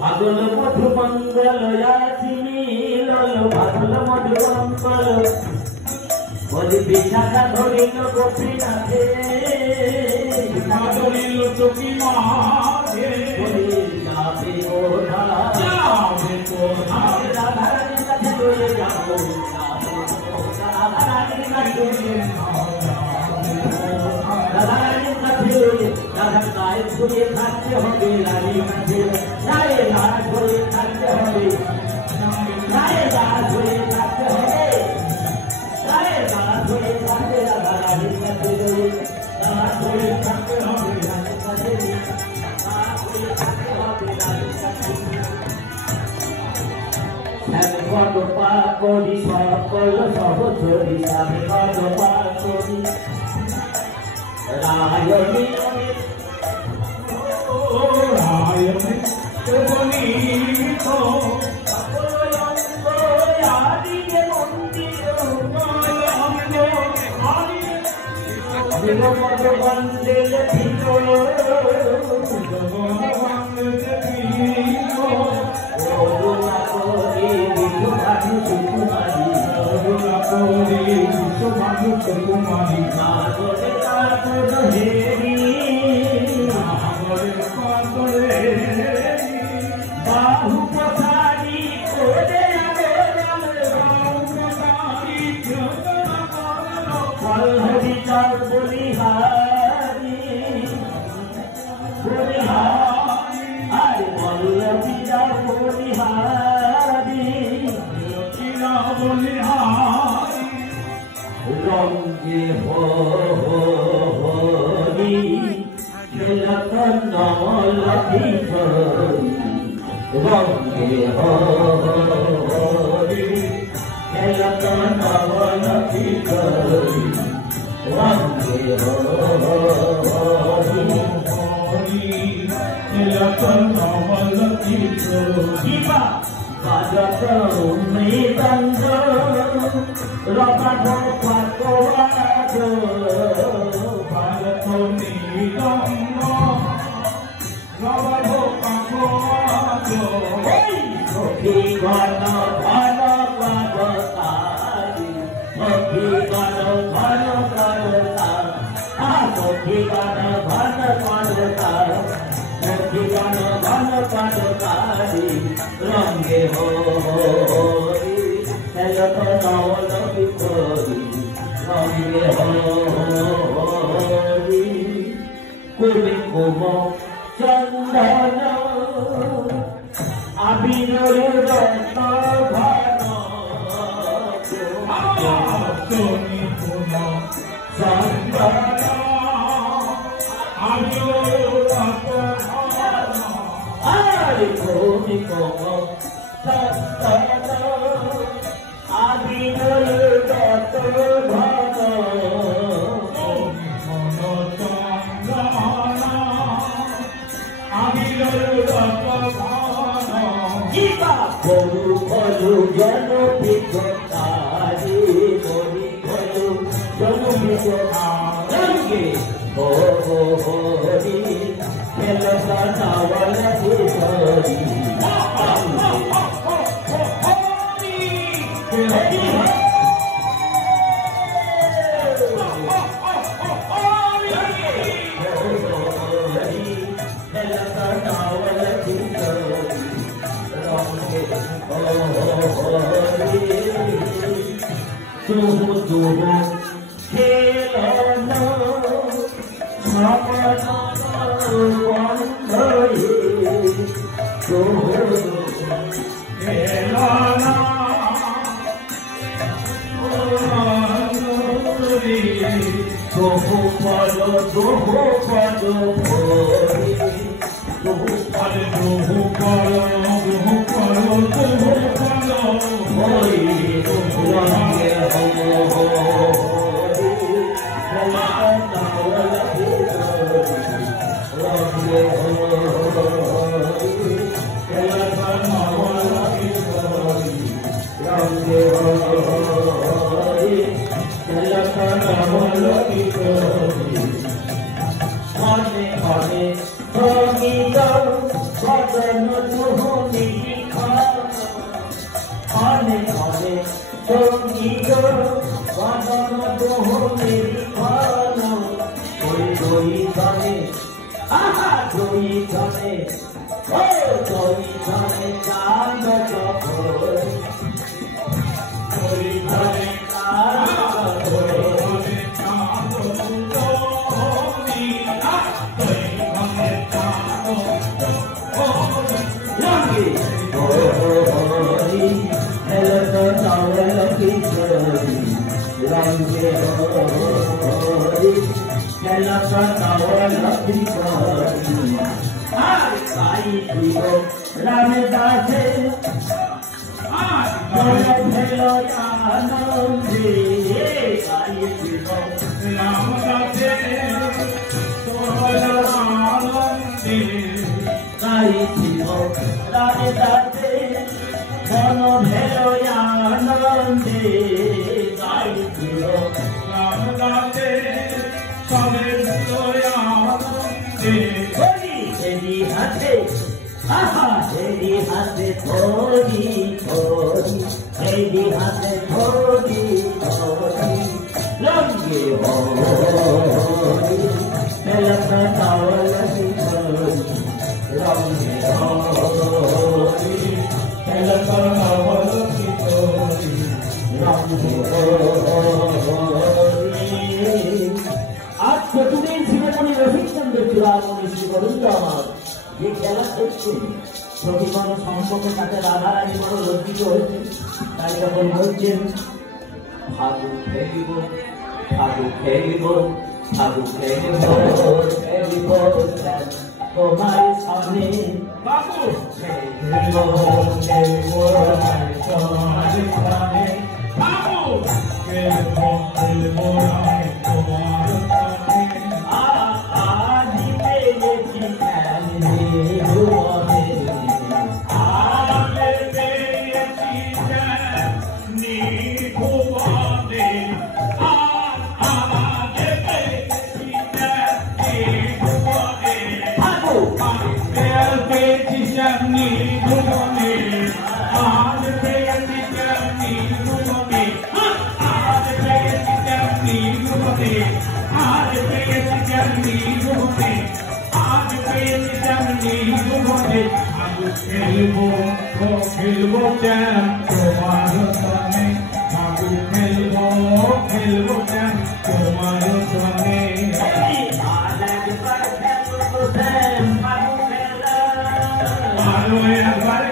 ভাগল মধু মঙ্গল ভাগল মধু মঙ্গল বলি বিশাখা ধরিল গোপীনাথে ধরিল চকি মাঝে বলি যাবে কোথা রাধারানীর কাছে চলে যাবো রাধারানীর কাছে রাধা গায়ে ছড়িয়ে থাকতে হবে রানীর কাছে গায়ে গাছ ছড়িয়ে থাকতে হবে গায়ে গাছ ছড়িয়ে থাকতে হবে গায়ে গাছ ছড়িয়ে থাকতে রাধা রানীর কাছে গাছ ছড়িয়ে থাকতে হবে রানীর কাছে গাছ ছড়িয়ে থাকতে হবে রানীর কাছে আমি কত পার করি সকল সহচরী আমি কত পার করি রায়ণী রায়ণী বনিত আদিকে মন্দির দেবপদ বন্দেল ভিতর কুমারী নাগরে কাতর হেরি নাগরে কাতর বাহু পথারি করে বাহু পথারি পল্লবী চার বলিহারি বলিহারি আরে পল্লবী চার বলিহারি বলিহারি রঙ্গে হরি খেলত নমল ভিতরি রঙ্গে হরি খেলত নমল ভিতরি রঙ্গে হরি খেলত নমল ভিতরি বাজত মৃদঙ্গ রবাধ পাকবাজ ভারত মৃদঙ্গ রবাধ পাকবাজ সখী ঘন ঘন পাদতারি সখী ঘন ঘন পাদতারি সখী ঘন ঘন পাদতারি সখী ঘন ঘন পাদতারি রঙ্গে হরি খেলত নমল ভিতরি রঙ্গে হরি কুলি কুম চন্দন আবির রত ঘন কুলি কুম চন্দন আবির রত ঘন আরে কুলি কুম চন্দন আবির রত ঘন গরু খলু জন পিছারি গরি খলু জন পিছারি হরি খেল সানাওয়াল ভিতরি হরি Hallelujah.